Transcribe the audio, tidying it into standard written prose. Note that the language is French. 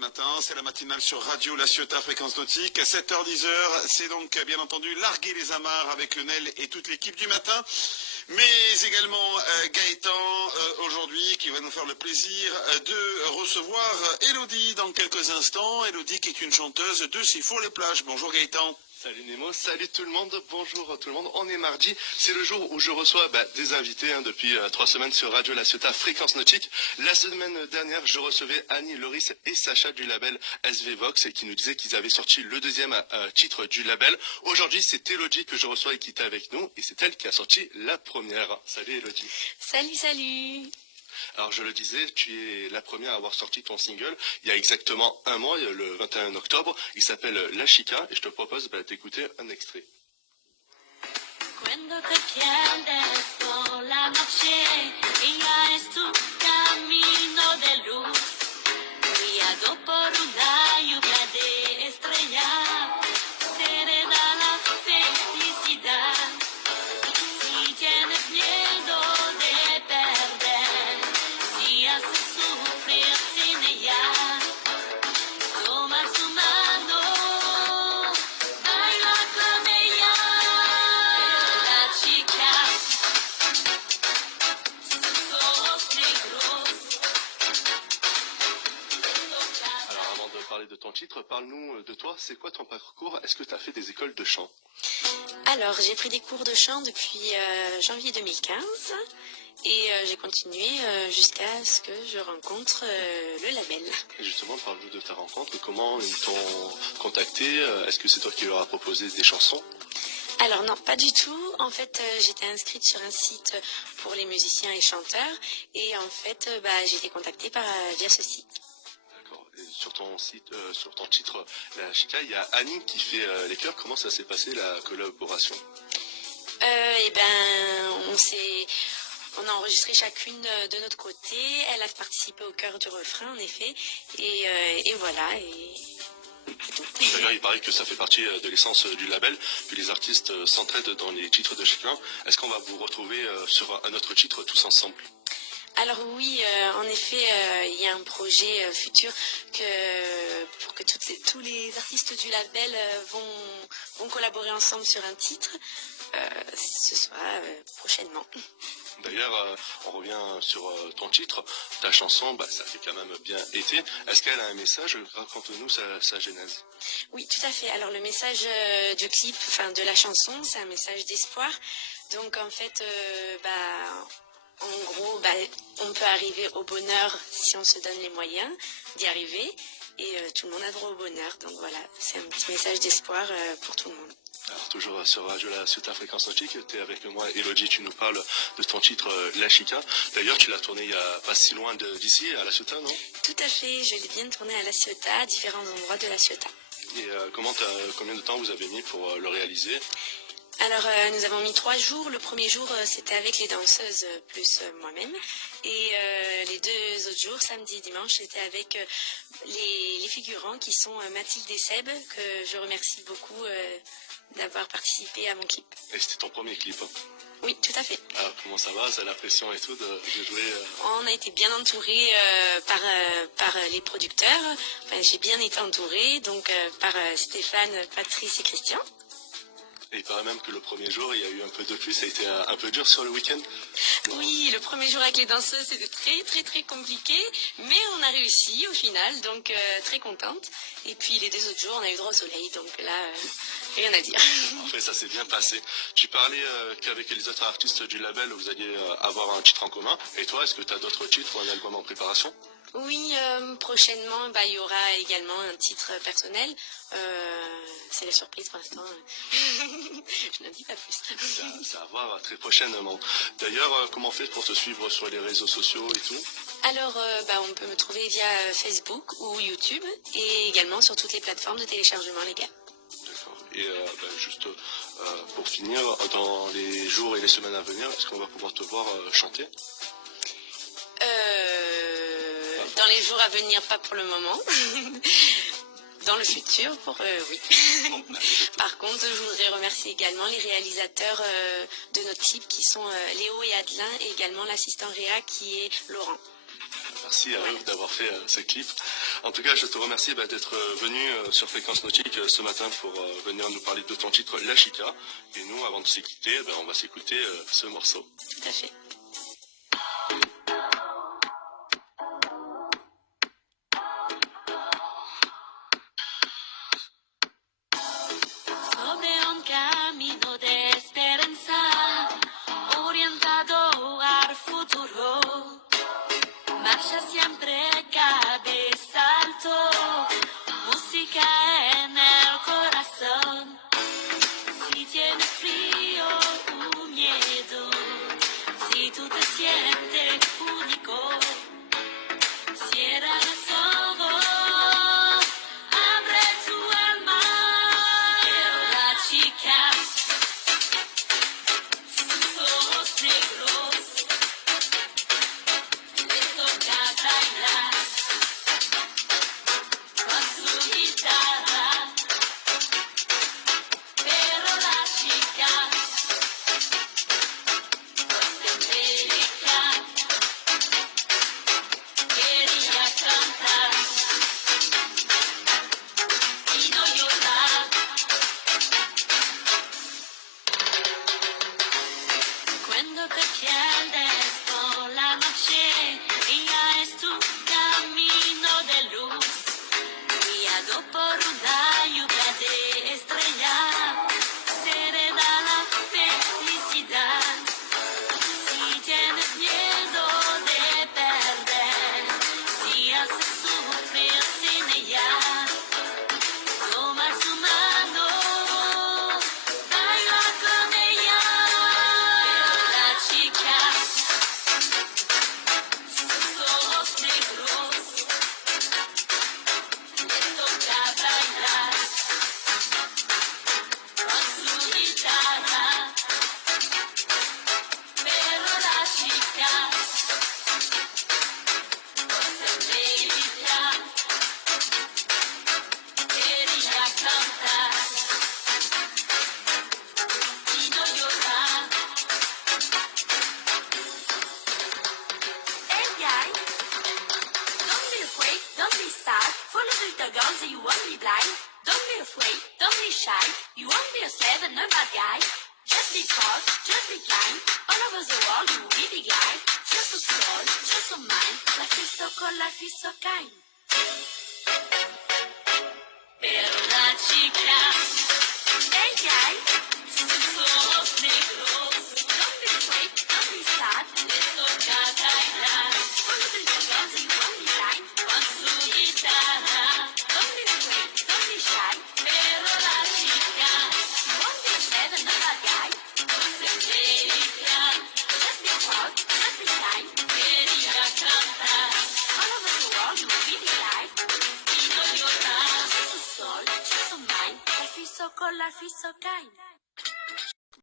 matin, c'est la matinale sur Radio La Ciotat, fréquence nautique. À 7h-10h, c'est donc bien entendu larguer les amarres avec Lionel et toute l'équipe du matin. Mais également Gaëtan, aujourd'hui, qui va nous faire le plaisir de recevoir Elodie dans quelques instants. Elodie qui est une chanteuse de Sifour-les-Plages. Bonjour Gaëtan. Salut Nemo, salut tout le monde, bonjour tout le monde, on est mardi, c'est le jour où je reçois des invités depuis 3 semaines sur Radio La Ciotat, fréquence nautique. La semaine dernière, je recevais Annie, Loris et Sacha du label SV Vox et qui nous disaient qu'ils avaient sorti le deuxième titre du label. Aujourd'hui, c'est Elodie que je reçois et qui est avec nous et c'est elle qui a sorti la première. Salut Elodie. Salut, salut. Alors je le disais, tu es la première à avoir sorti ton single il y a exactement un mois, le 21 octobre. Il s'appelle La Chica et je te propose d'écouter un extrait. Cuando te pierdes por la noche, ella es tu camino de luz, guiado por una lluvia de estrellas, serena la felicidad. Si tienes miedo de perder, si haces sufrir sin ella, toma su mano, baila con ella. La chica, sus ojos negros. Alors avant de parler de ton titre, parle-nous de toi, c'est quoi ton parcours? Est-ce que tu as fait des écoles de chant? Alors, j'ai pris des cours de chant depuis janvier 2015 et j'ai continué jusqu'à ce que je rencontre le label. Et justement, parle-nous de ta rencontre, comment ils t'ont contacté, est-ce que c'est toi qui leur as proposé des chansons? Alors non, pas du tout. En fait, j'étais inscrite sur un site pour les musiciens et chanteurs et en fait, j'ai été contactée via ce site. D'accord. Et sur ton site, sur ton titre La Chica, il y a Annie qui fait les chœurs. Comment ça s'est passé la collaboration? On a enregistré chacune de notre côté. Elle a participé au chœur du refrain, en effet. Et voilà. Et c'est tout. D'ailleurs, il paraît que ça fait partie de l'essence du label, que les artistes s'entraident dans les titres de chacun. Est-ce qu'on va vous retrouver sur un autre titre tous ensemble? Alors oui, en effet, il y a un projet futur pour que tous les artistes du label vont collaborer ensemble sur un titre. Ce sera prochainement. D'ailleurs, on revient sur ton titre, ta chanson, ça fait quand même bien été. Est-ce qu'elle a un message? Raconte-nous sa genèse. Oui, tout à fait. Alors le message du clip, de la chanson, c'est un message d'espoir. Donc en fait, en gros, on peut arriver au bonheur si on se donne les moyens d'y arriver. Et tout le monde a droit au bonheur. Donc voilà, c'est un petit message d'espoir pour tout le monde. Alors toujours sur Radio La Ciotat, fréquence nautique, tu es avec moi, Elodie, tu nous parles de ton titre La Chica. D'ailleurs, tu l'as tourné il n'y a pas si loin d'ici, à La Ciotat, non? Tout à fait, je l'ai bien tourné à La Ciotat, à différents endroits de La Ciotat. Et combien de temps vous avez mis pour le réaliser? Alors, nous avons mis 3 jours. Le premier jour, c'était avec les danseuses plus moi-même. Et les 2 autres jours, samedi et dimanche, c'était avec les figurants qui sont Mathilde et Seb, que je remercie beaucoup d'avoir participé à mon clip. Et c'était ton premier clip, hein? Oui, tout à fait. Alors, comment ça va? Ça a la pression et tout de jouer On a été bien entourés par les producteurs. Enfin, j'ai bien été entourée, donc par Stéphane, Patrice et Christian. Et il paraît même que le premier jour, il y a eu un peu de pluie, ça a été un peu dur sur le week-end. Oui, le premier jour avec les danseuses, c'était très très très compliqué, mais on a réussi au final, donc très contente. Et puis les 2 autres jours, on a eu droit au soleil, donc là, rien à dire. Après, ça s'est bien passé. Tu parlais qu'avec les autres artistes du label, vous alliez avoir un titre en commun. Et toi, est-ce que tu as d'autres titres ou un album en préparation? Oui, prochainement, il y aura également un titre personnel. C'est la surprise pour l'instant. Je n'en dis pas plus. C'est à voir très prochainement. D'ailleurs, comment on fait pour te suivre sur les réseaux sociaux et tout? Alors, on peut me trouver via Facebook ou YouTube et également sur toutes les plateformes de téléchargement légal. D'accord. Et juste pour finir, dans les jours et les semaines à venir, est-ce qu'on va pouvoir te voir chanter? Dans les jours à venir, pas pour le moment. Dans le futur, oui. Par contre, je voudrais remercier également les réalisateurs de notre clip qui sont Léo et Adelin et également l'assistant Réa qui est Laurent. Merci à eux d'avoir fait ce clip. En tout cas, je te remercie d'être venu sur Fréquence Nautique ce matin pour venir nous parler de ton titre La Chica. Et nous, avant de s'écouter, on va s'écouter ce morceau. Tout à fait. Sobre un camino de esperanza, orientado al futuro, marcha siempre cabeza alto, música en el corazón. Si tienes frío o miedo, si tú te sientes único, cierra los ojos, abre tu alma. Quiero la chica, sus ojos negros, le toca bailar con su guitarra. Pero la chica Angélica quería cantar y no llorar. Cuando te pierdes por la noche, ella es tu camino de luz, guiado por una lluvia de estrellas, serena la felicidad. Si tienes miedo de perder, si haces sufrir sin ella, toma su mano, baila con ella. Pero la chica, sus ojos negros, le toca bailar con su guitarra. Pero la chica Angélica quería cantar y no llorar. Hey guy, don't be afraid, don't be sad. Follow the girls and you won't be blind. Don't be afraid, don't be shy. You won't be a slave and no bad guy. Just be proud, just be kind. All over the world you will be glide. Just so soul, just so mind. Life is so cold, life is so kind. Pero la chica, hey guy, sus ojos negros. Don't be afraid, don't be sad. Le toca bailar. Follow the girls and you won't be blind. Con su guitarra. Don't be afraid, don't be shy. Pero la chica, you won't be a slave and not a guy. Angélica, just be proud, just be kind. Quería cantar. All over the world you will be glide. Y no llorar. Just a soul, just a mind. Life is so cold, life is so kind.